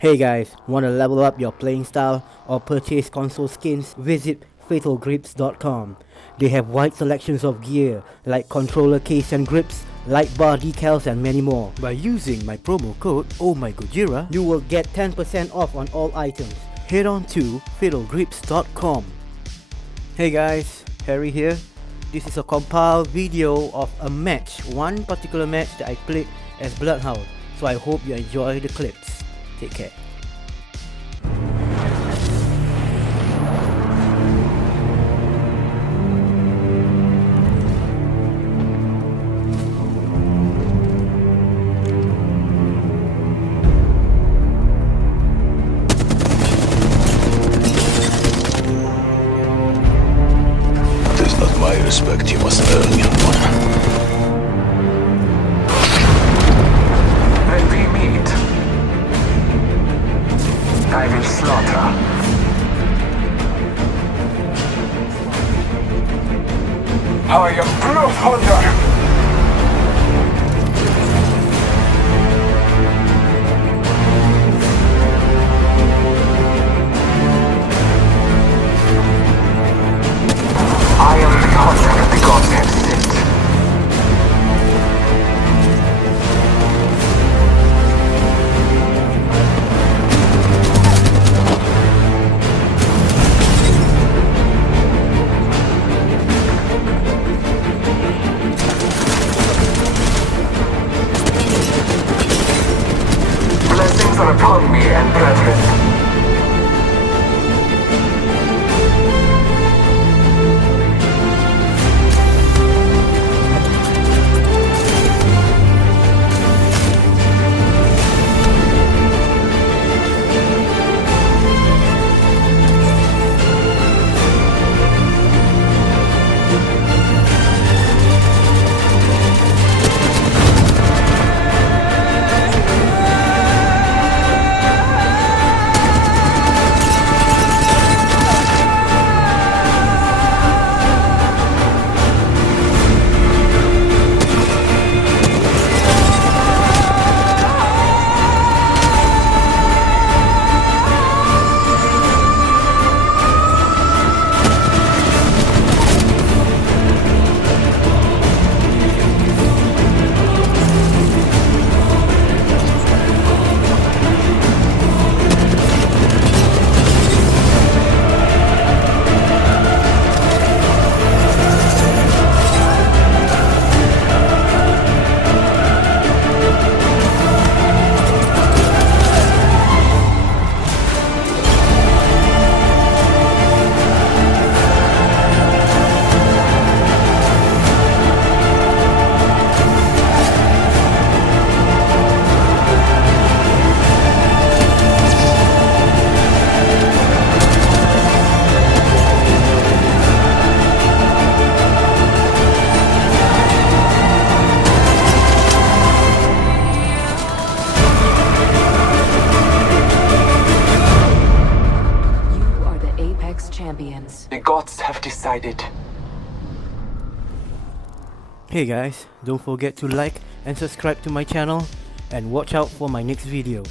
Hey guys, wanna level up your playing style or purchase console skins? Visit fatalgrips.com. They have wide selections of gear like controller case and grips, light bar decals and many more. By using my promo code OhMyGojira, you will get 10% off on all items. Head on to fatalgrips.com. Hey guys, Harry here. This is a compiled video of a match, one particular match that I played as Bloodhound. So I hope you enjoy the clips. Take care. Tis not my respect you must earn, young one. When we meet, I will slaughter. I am Bloodhound. I am the hunter the gods have sent. Blessings are upon me and brethren. Champions. The gods have decided. Hey guys, don't forget to like and subscribe to my channel and watch out for my next video.